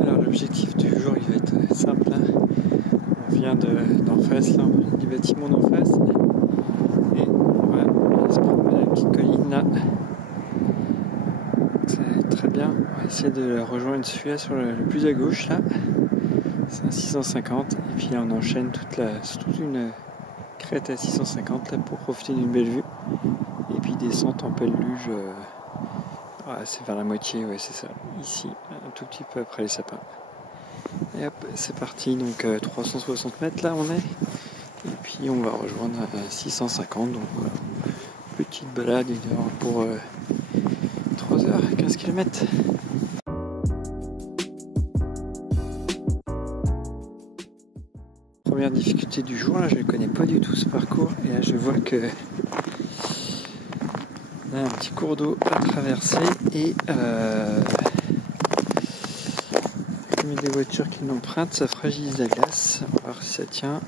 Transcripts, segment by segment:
Alors l'objectif du jour il va être simple là. On vient d'en face là, du bâtiment d'en face. Et voilà, on va se promener la petite colline là. C'est très bien. On va essayer de rejoindre celui-là sur le plus à gauche là. C'est un 650. Et puis là on enchaîne toute une crête à 650 là pour profiter d'une belle vue. Et puis descente en pelle luge. C'est vers la moitié, ouais c'est ça. Ici, un tout petit peu après les sapins. Et hop, c'est parti, donc 360 mètres là on est. Et puis on va rejoindre 650, donc voilà. Petite balade, 1 heure pour 3 heures, 15 km. Première difficulté du jour, là je ne connais pas du tout ce parcours. Et là je vois que on a un petit cours d'eau à traverser et comme il y a des voitures qui l'empruntent, ça fragilise la glace. On va voir si ça tient.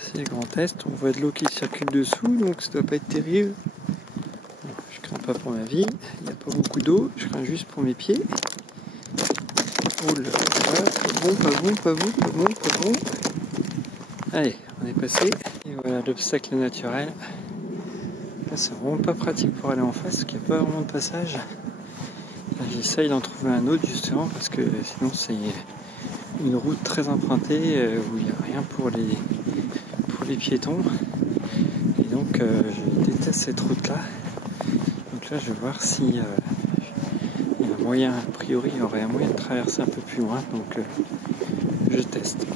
C'est le Grand Est, on voit de l'eau qui circule dessous, donc ça doit pas être terrible. Bon, je crains pas pour ma vie, il n'y a pas beaucoup d'eau, je crains juste pour mes pieds. Oh là là, pas bon. Allez, on est passé. Et voilà l'obstacle naturel. Là, c'est vraiment pas pratique pour aller en face, parce qu'il n'y a pas vraiment de passage. Là, j'essaye d'en trouver un autre justement, parce que sinon c'est une route très empruntée où il n'y a rien pour les piétons. Et donc je déteste cette route là. Donc là je vais voir si il y a un moyen, a priori il y aurait un moyen de traverser un peu plus loin, donc je teste.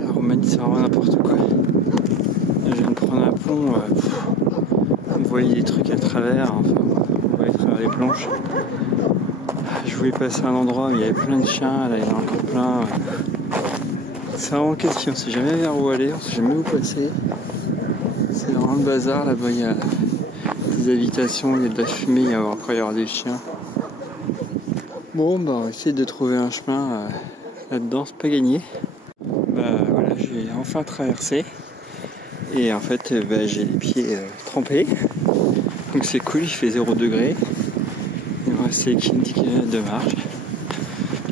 La Roumanie c'est vraiment n'importe quoi. Là, je viens de prendre un pont, vous voyez des trucs à travers, enfin on voit à travers les planches. Je voulais passer à un endroit où il y avait plein de chiens, là il y en a encore plein. C'est vraiment question, on sait jamais vers où aller, on sait jamais où passer. C'est vraiment le bazar, là-bas il y a des habitations, il y a de la fumée, il y aura des chiens. Bon bah on va essayer de trouver un chemin là-dedans, c'est pas gagné. Bah voilà, j'ai enfin traversé. Et en fait j'ai les pieds trempés. Donc c'est cool, il fait 0 degré. Il me reste 10 km de marche.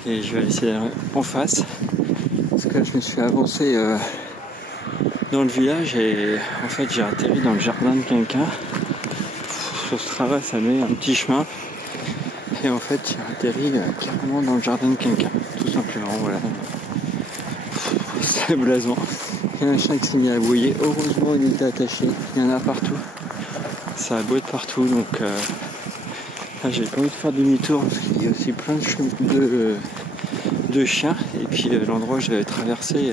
Et je vais essayer d'aller en face. Parce que là, je me suis avancé dans le village et en fait j'ai atterri dans le jardin de quelqu'un. Sur ce travail ça met un petit chemin. Et en fait j'ai atterri carrément dans le jardin de quelqu'un. Tout simplement, voilà. C'est blasant. Il y a un chien qui s'est mis à aboyer. Heureusement il était attaché. Il y en a partout. Ça aboie de partout, donc là j'ai pas envie de faire demi-tour parce qu'il y a aussi plein de chiens. Et puis l'endroit où j'avais traversé,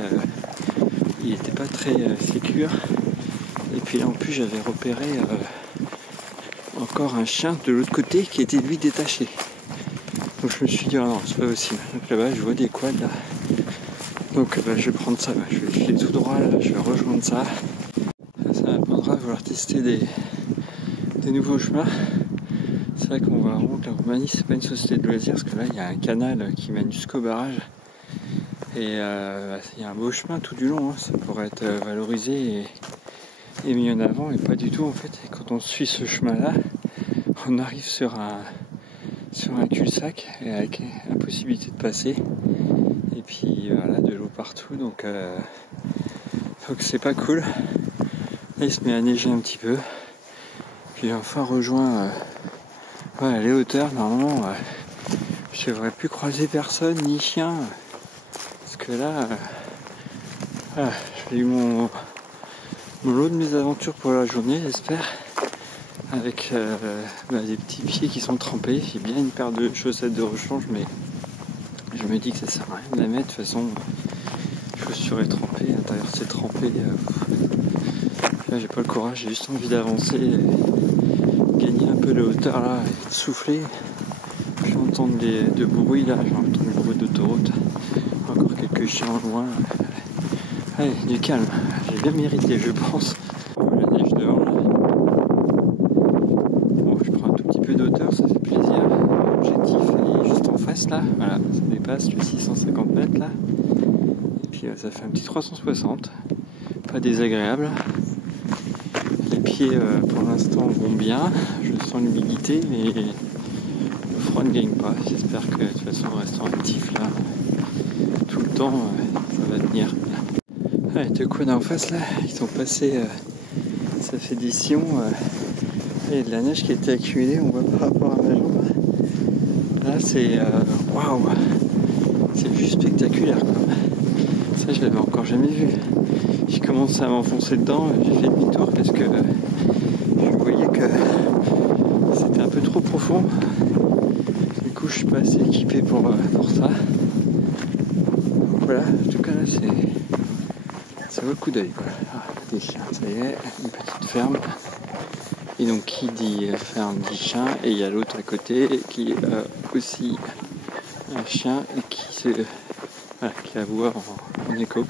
il n'était pas très sécure. Et puis là en plus j'avais repéré encore un chien de l'autre côté qui était lui détaché. Donc je me suis dit, ah non, c'est pas possible. Donc là-bas je vois des quads là. Donc je vais prendre ça, je vais filer tout droit là, je vais rejoindre ça. Ça m'apprendra à vouloir tester des nouveaux chemins. C'est vrai qu'on voit vraiment que la Roumanie c'est pas une société de loisirs, parce que là il y a un canal qui mène jusqu'au barrage. Et il y a un beau chemin tout du long, hein. Ça pourrait être valorisé et mis en avant, et pas du tout en fait. Et quand on suit ce chemin là, on arrive sur un cul-de-sac avec la possibilité de passer. Et puis voilà, de l'eau partout, donc c'est pas cool. Là il se met à neiger un petit peu. Puis j'ai enfin rejoint les hauteurs. Normalement je devrais plus croiser personne ni chien. Parce que là j'ai eu mon lot de mésaventures pour la journée, j'espère. Avec des petits pieds qui sont trempés. J'ai bien une paire de chaussettes de rechange, mais je me dis que ça sert à rien de la mettre. De toute façon, chaussures est trempée, l'intérieur c'est trempé. Là j'ai pas le courage, j'ai juste envie d'avancer, gagner un peu de hauteur là, et de souffler. Je vais entendre de bruit là, je vais entendre le bruit d'autoroute. Encore quelques chiens loin. Allez, du calme, j'ai bien mérité je pense. La neige dehors là. Bon, je prends un tout petit peu d'auteur, ça fait plaisir. L'objectif est juste en face là, voilà, ça dépasse les 650 mètres là. Et puis ça fait un petit 360, pas désagréable. pieds pour l'instant vont bien, je sens l'humidité mais le froid ne gagne pas. J'espère que de toute façon en restant actif là tout le temps ça va tenir. Ah, les deux quads en face là, ils sont passés, ça fait des sillons, il y a de la neige qui a été accumulée, on voit par rapport à ma jambe. Là c'est waouh, c'est juste spectaculaire quoi. Ça je l'avais encore jamais vu. J'ai commencé à m'enfoncer dedans, j'ai fait demi-tour parce que je voyais que c'était un peu trop profond. Du coup je suis pas assez équipé pour ça. Donc voilà, en tout cas là ça vaut le coup d'œil quoi. Ah, des chiens, ça y est, une petite ferme. Et donc qui dit ferme dit chien, et il y a l'autre à côté qui est aussi un chien et qui aboie en écho.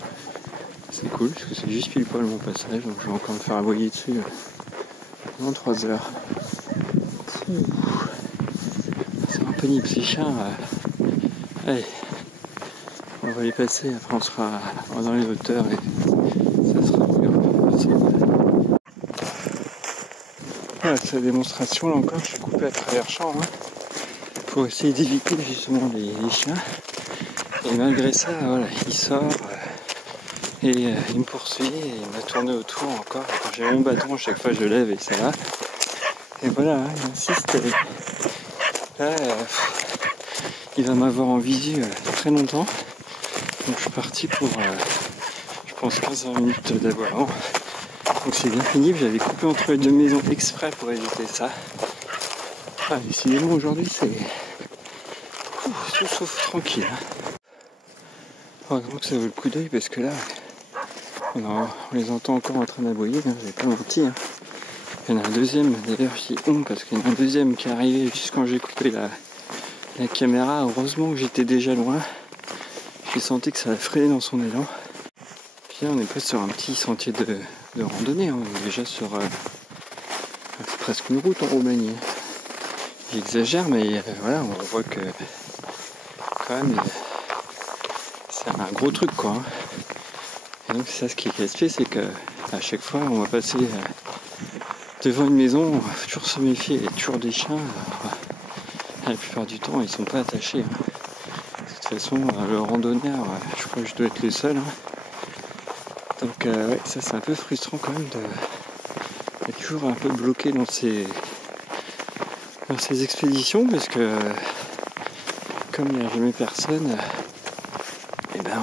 C'est cool parce que c'est juste pile poil mon passage, donc je vais encore me faire aboyer dessus pendant 3 heures. C'est un peu pénible ces chiens. Allez, on va les passer, après on sera dans les hauteurs et ça sera possible. Voilà, c'est la démonstration, là encore, je suis coupé à travers champ pour essayer d'éviter justement les chiens. Et malgré ça, voilà, il sort et il me poursuit et il m'a tourné autour encore. Quand j'ai mon bâton, à chaque fois je lève et ça va. Et voilà, il insiste. Là, il va m'avoir en visu très longtemps. Donc je suis parti pour, je pense, 15-20 minutes d'aboiement. Donc c'est bien pénible, j'avais coupé entre les deux maisons exprès pour éviter ça. Ah, décidément aujourd'hui c'est tout sauf tranquille. Heureusement que ça vaut le coup d'œil parce que là, on les entend encore en train d'aboyer, j'ai pas menti. Il y en a un deuxième, d'ailleurs j'y honte parce qu'il y en a un deuxième qui est arrivé juste quand j'ai coupé la caméra. Heureusement que j'étais déjà loin. J'ai senti que ça a freiné dans son élan. Puis là on est pas sur un petit sentier de randonnée, on est déjà sur c'est presque une route en Roumanie. J'exagère mais voilà, on voit que quand même c'est un gros truc quoi. Et donc c'est ça ce qui est casse-pied, c'est que à chaque fois on va passer devant une maison, on va toujours se méfier, il y a toujours des chiens. La plupart du temps ils sont pas attachés. De toute façon le randonneur, je crois que je dois être le seul. Donc ouais, ça c'est un peu frustrant quand même d'être toujours un peu bloqué dans ces expéditions parce que comme il n'y a jamais personne, et ben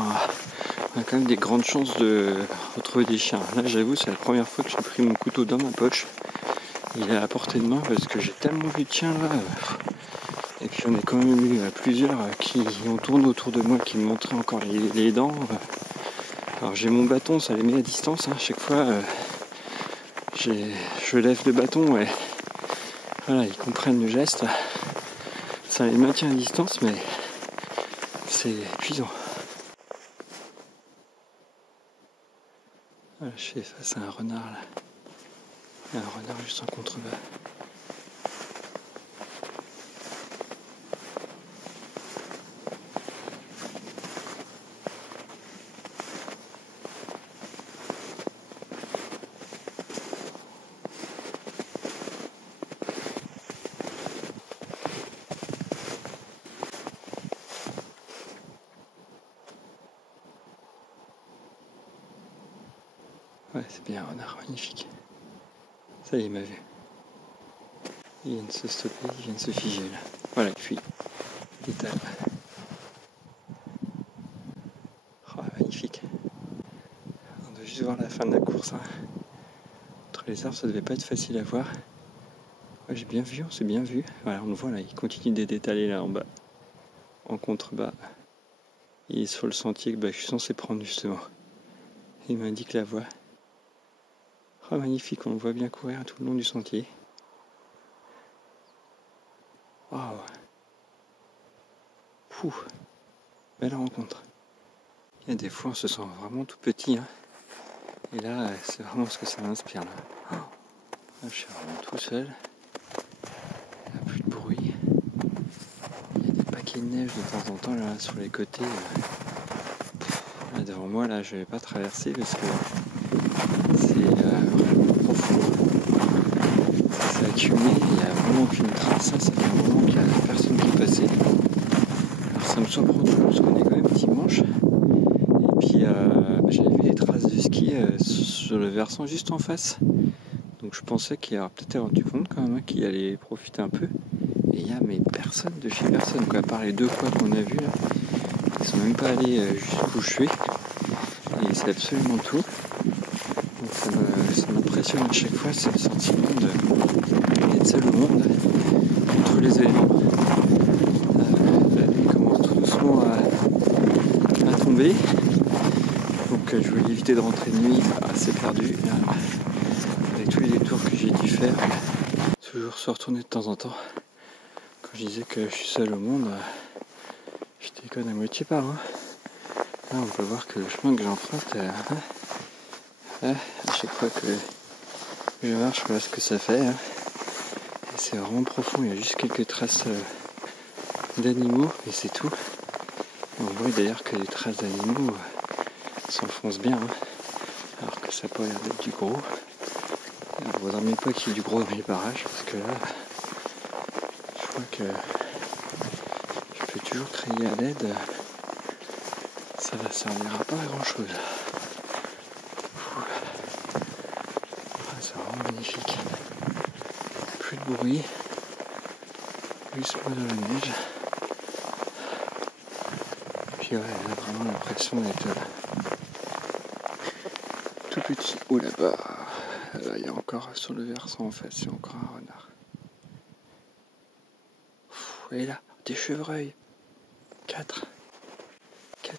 on a quand même des grandes chances de retrouver des chiens. Là j'avoue c'est la première fois que j'ai pris mon couteau dans ma poche. Il est à portée de main parce que j'ai tellement vu de chiens là. Et puis on est quand même eu plusieurs qui ont tourné autour de moi, qui me montraient encore les dents. Alors j'ai mon bâton, ça les met à distance. Chaque fois je lève le bâton et voilà, ils comprennent le geste. Ça les maintient à distance mais c'est épuisant. Voilà, je suis face à un renard là. Il y a un renard juste en contrebas. Ouais, c'est bien un renard, magnifique. Ça y est, il m'a vu. Il vient de se stopper, il vient de se figer là. Voilà, il fuit. Il est à... Oh, magnifique. On doit juste voir la fin de la course. Entre les arbres, ça devait pas être facile à voir. Ouais, j'ai bien vu, on s'est bien vu. Voilà, on le voit là, il continue d'étaler là en bas. En contrebas. Il est sur le sentier que je suis censé prendre justement. Il m'indique la voie. Oh, magnifique, on le voit bien courir tout le long du sentier. Waouh. Pouh. Belle rencontre. Il y a des fois on se sent vraiment tout petit. Et là, c'est vraiment ce que ça m'inspire là. Oh. Là, je suis vraiment tout seul. Il n'y a plus de bruit. Il y a des paquets de neige de temps en temps là sur les côtés. Là, devant moi, là, je vais pas traverser parce que c'est vraiment profond. sur le versant juste en face. Donc je pensais qu'il y aurait peut-être avoir du monde quand même, hein, qui allait profiter un peu. Et il y a mais personne de chez personne, quoi, à part les deux quads qu'on a vus là. Ils sont même pas allés jusqu'où je suis. Et c'est absolument tout. Donc ça m'impressionne à chaque fois, c'est le sentiment d'être seul au monde contre les éléments. La nuit commence tout doucement à tomber. Donc je voulais éviter de rentrer de nuit assez perdu. Avec tous les détours que j'ai dû faire. Toujours se retourner de temps en temps. Quand je disais que je suis seul au monde, je déconne à moitié pas. Hein. Là on peut voir que le chemin que j'emprunte, à chaque fois que je marche, voilà ce que ça fait. Hein. Et c'est vraiment profond, il y a juste quelques traces d'animaux et c'est tout. Et on voit d'ailleurs que les traces d'animaux s'enfoncent bien, hein. Alors que ça n'a pas l'air d'être du gros. Alors, il ne faudra même pas qu'il y ait du gros dans les barrages parce que là, je crois que je peux toujours crier à l'aide, ça ne servira pas à grand chose. C'est vraiment magnifique. Plus de bruit, juste moi dans la neige. Puis ouais, on a vraiment l'impression d'être tout petit. Oh là-bas, là il y a encore sur le versant en face, il y a encore un renard. Et là, des chevreuils. 4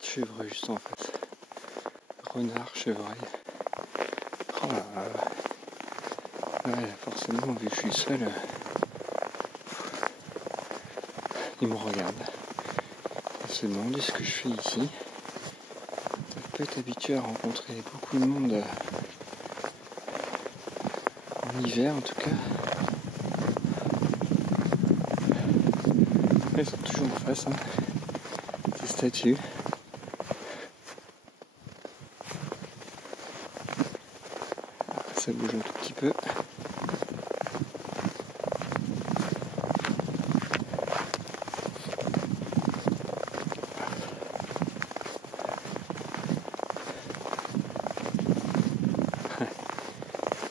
chevreuils juste en face. Renard, chevreuil. Oh là là. Ouais, forcément, vu que je suis seul, ils me regardent. Ils se demandent ce que je fais ici. On peut être habitué à rencontrer beaucoup de monde en hiver en tout cas. Ils sont toujours en face, hein. Des statues. Ça bouge un tout petit peu.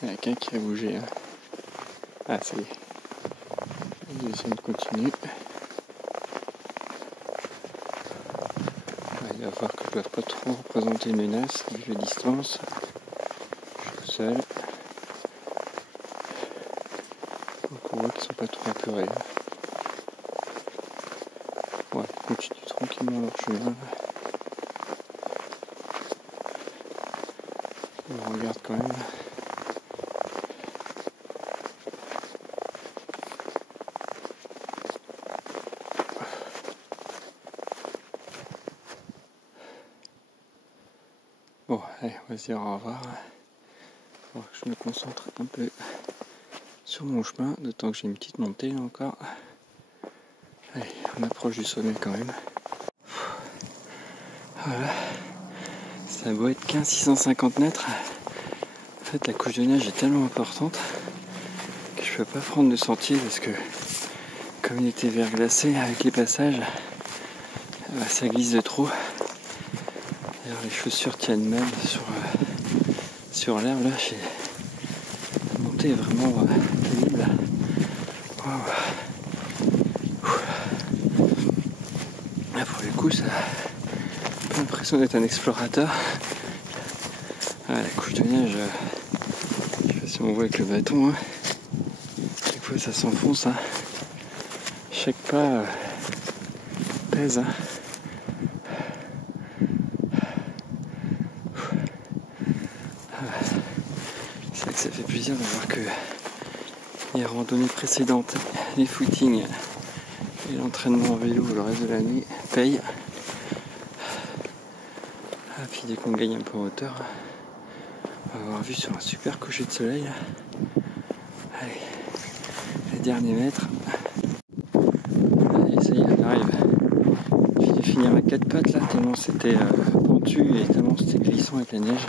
Il y a quelqu'un qui a bougé. Hein. Ah, ça y est. La deuxième continue. Il va voir que je ne dois pas trop représenter une menace vu la distance. Je suis tout seul. Donc on voit qu'ils ne sont pas trop apurés. Ouais, ils continuent tranquillement leur chemin. On regarde quand même. Bon, allez, on va se dire au revoir. Alors que je me concentre un peu sur mon chemin, d'autant que j'ai une petite montée là encore. Allez, on approche du sommet quand même. Voilà. Ça a beau être 15-650 mètres. En fait, la couche de neige est tellement importante que je peux pas prendre de sentier parce que comme il était verglacé avec les passages, ça glisse de trop. D'ailleurs, les chaussures tiennent mal sur l'herbe là. La montée est vraiment pénible. Wow. Là, pour le coup, ça a l'impression d'être un explorateur. Ah, la couche de neige, je sais pas si on voit avec le bâton, hein. Chaque fois ça s'enfonce, hein. Chaque pas pèse, hein. C'est vrai que ça fait plaisir de voir que les randonnées précédentes, les footings et l'entraînement en vélo le reste de l'année payent. Ah, puis dès qu'on gagne un peu en hauteur, on va avoir vu sur un super coucher de soleil. Allez, les derniers mètres. Allez, ça y est, on arrive. Je vais finir à 4 pattes là, tellement c'était pentu et tellement c'était glissant avec la neige.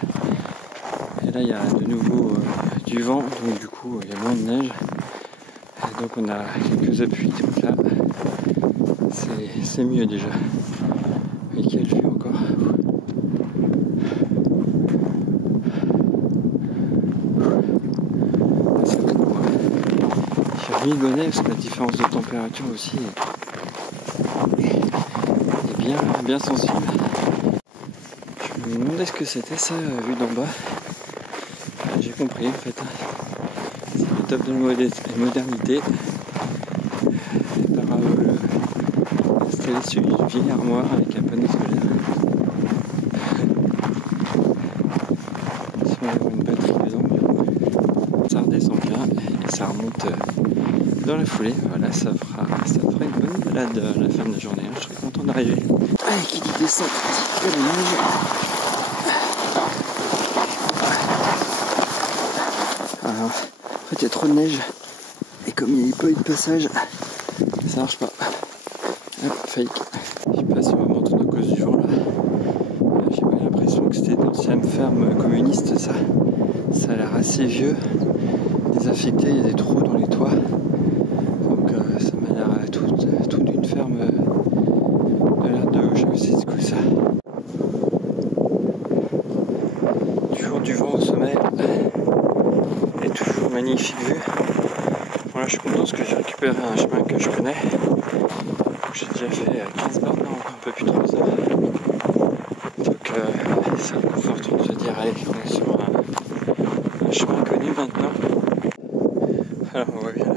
Et là, il y a de nouveau du vent, donc du coup, il y a moins de neige. Et donc, on a quelques appuis. Donc là, c'est mieux déjà. Mais quelle vue encore. mis le bonnet parce que la différence de température aussi est bien sensible. Je me demandais ce que c'était ça vu d'en bas. J'ai compris en fait. C'est le top de modernité. Par installé sur une vieille armoire avec un panneau solaire. Si on a une batterie dedans, ça redescend bien et ça remonte dans la foulée. Voilà, ça fera une bonne balade à la fin de la journée. Je serais content d'arriver. Allez, qui dit descente, dit de neige. Alors, en fait, il y a trop de neige et comme il n'y a pas eu de passage, ça marche pas. Hop, fake. Je sais pas si on va monter à cause du jour là. J'ai pas l'impression que c'était d'anciennes fermes communistes ça. Ça a l'air assez vieux, désaffecté, il y a des trous dans les toits. Donc ça m'a l'air tout d'une ferme de l'air de gauche. C'est cool ça. Toujours du vent au sommet. Et toujours magnifique vue. Voilà, je suis content parce que j'ai récupéré un chemin que je connais. J'ai déjà fait 15 bornes, un peu plus de 3 heures. Donc c'est réconfortant de se dire allez, on est sur un chemin connu maintenant. Alors on voit bien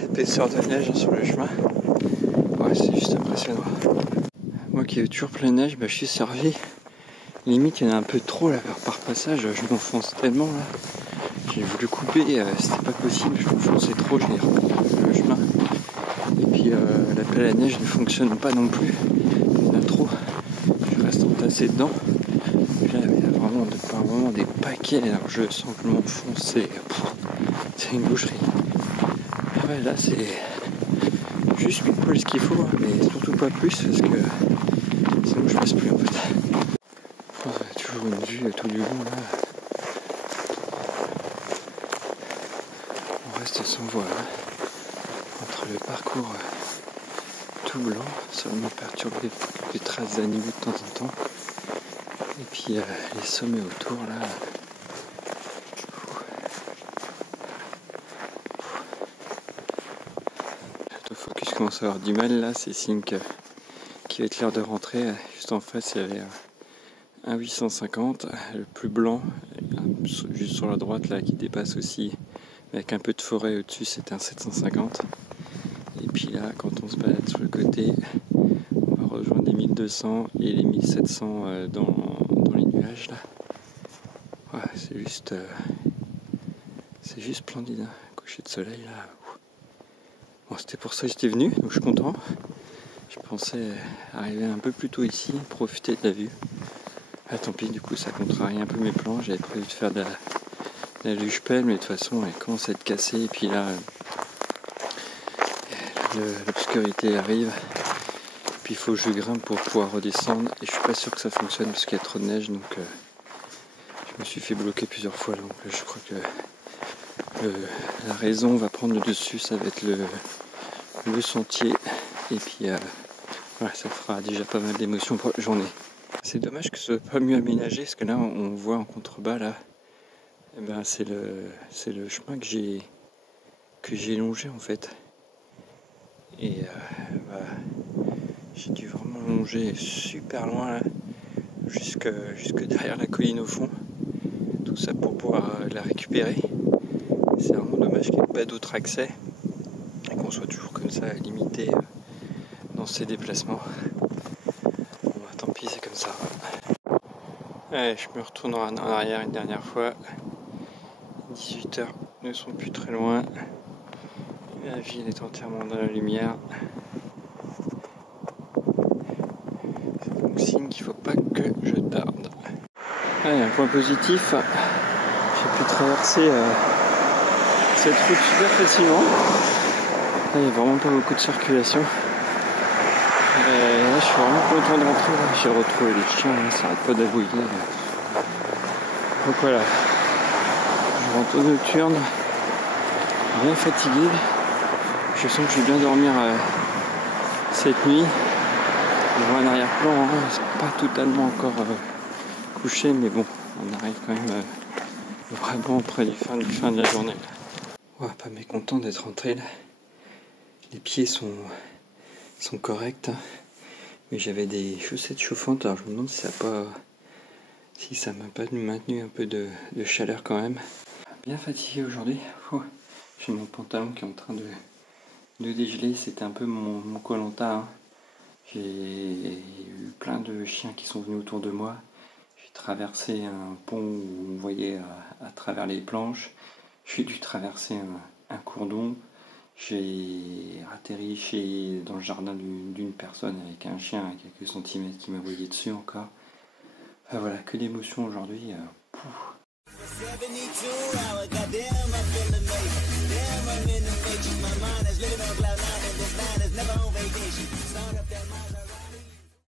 l'épaisseur de neige sur le chemin. Ouais, c'est juste impressionnant. Moi qui ai toujours plein de neige, je suis servi. Limite il y en a un peu trop là par passage, je m'enfonce tellement là. J'ai voulu couper, c'était pas possible, je m'enfonçais trop, je l'ai repris le chemin. Et puis la pelle à neige ne fonctionne pas non plus. Il y en a trop. Je reste entassé dedans. Et puis là, il y a vraiment des paquets. Alors je sens que je m'enfonce. C'est une boucherie. Ah ouais, là c'est juste une poil ce qu'il faut, mais surtout pas plus parce que sinon je passe plus en fait. Oh, il y a toujours une vue tout du long là. On reste sans voie hein. Entre le parcours tout blanc, seulement perturbé par des traces d'animaux de temps en temps. Et puis les sommets autour là. L'autofocus commence à avoir du mal là, c'est signe qu'il va être l'heure de rentrer. Juste en face il y avait un 850, le plus blanc, juste sur la droite là qui dépasse aussi, avec un peu de forêt au-dessus c'était un 750. Et puis là quand on se balade sur le côté, on va rejoindre les 1200 et les 1700 dans les nuages là. Ouais, c'est juste splendide, hein. Coucher de soleil là. Bon, c'était pour ça que j'étais venu, donc je suis content. Je pensais arriver un peu plus tôt ici, profiter de la vue. Ah, tant pis, du coup ça contrarie un peu mes plans. J'avais prévu de faire de la luge-pelle, mais de toute façon elle commence à être cassée. Et puis là, l'obscurité arrive. Puis il faut que je grimpe pour pouvoir redescendre. Et je suis pas sûr que ça fonctionne parce qu'il y a trop de neige. Donc je me suis fait bloquer plusieurs fois. Donc je crois que la raison va prendre le dessus. Ça va être le sentier. Et puis voilà, ça fera déjà pas mal d'émotions pour la journée. C'est dommage que ce soit pas mieux aménagé, parce que là on voit en contrebas là, eh ben, c'est le chemin que j'ai longé en fait. Et j'ai dû vraiment longer super loin là, jusque derrière la colline au fond. Tout ça pour pouvoir la récupérer. C'est vraiment dommage qu'il n'y ait pas d'autre accès et qu'on soit toujours comme ça limité dans ses déplacements. Bon, bah, tant pis, c'est comme ça. Allez, je me retourne en arrière une dernière fois. 18h ne sont plus très loin. La ville est entièrement dans la lumière. C'est donc signe qu'il ne faut pas que je tarde. Allez, un point positif, j'ai pu traverser cette route super facilement. Là, il n'y a vraiment pas beaucoup de circulation. Là, je suis vraiment content de rentrer. Là. J'ai retrouvé les chiens, là, ça n'arrête pas d'aboyer. Donc voilà, je rentre au nocturne, bien fatigué. Je sens que je vais bien dormir cette nuit. On voit un arrière-plan, hein, c'est pas totalement encore couché, mais bon, on arrive quand même vraiment près du fin de la journée. Oh, pas mécontent d'être rentré là. Les pieds sont corrects, hein. Mais j'avais des chaussettes chauffantes, alors je me demande si ça m'a pas maintenu un peu de chaleur quand même. Bien fatigué aujourd'hui. Oh, j'ai mon pantalon qui est en train de dégeler, c'était un peu mon Koh-Lanta, hein. J'ai eu plein de chiens qui sont venus autour de moi. J'ai traversé un pont où on voyait à travers les planches. J'ai dû traverser un cordon. J'ai atterri dans le jardin d'une personne avec un chien à quelques centimètres qui m'a voyé dessus encore. Enfin, voilà, que d'émotions aujourd'hui.